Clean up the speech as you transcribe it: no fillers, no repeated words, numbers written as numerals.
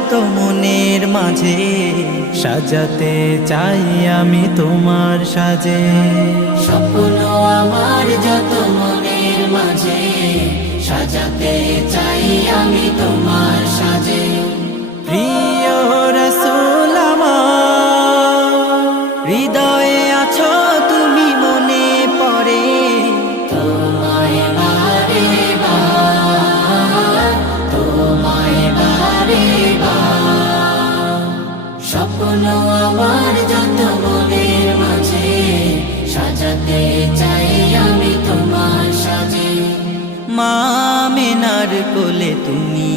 যত মনের মাঝে সাজাতে চাই আমি তোমার সাজে। স্বপ্ন আমার যত মনের মাঝে সাজাতে চাই আমি তোমার সাজে। প্রিয় রাসূল আমার, হৃদয়ে আছো তুমি, মনে পড়ে তোমায় বারে বার, তোমায় বারে বার। স্বপ্ন আমার যত মনের মাঝে সাজাতে চাই আমি তোমার সাজে। মা আমিনার কোলে তুমি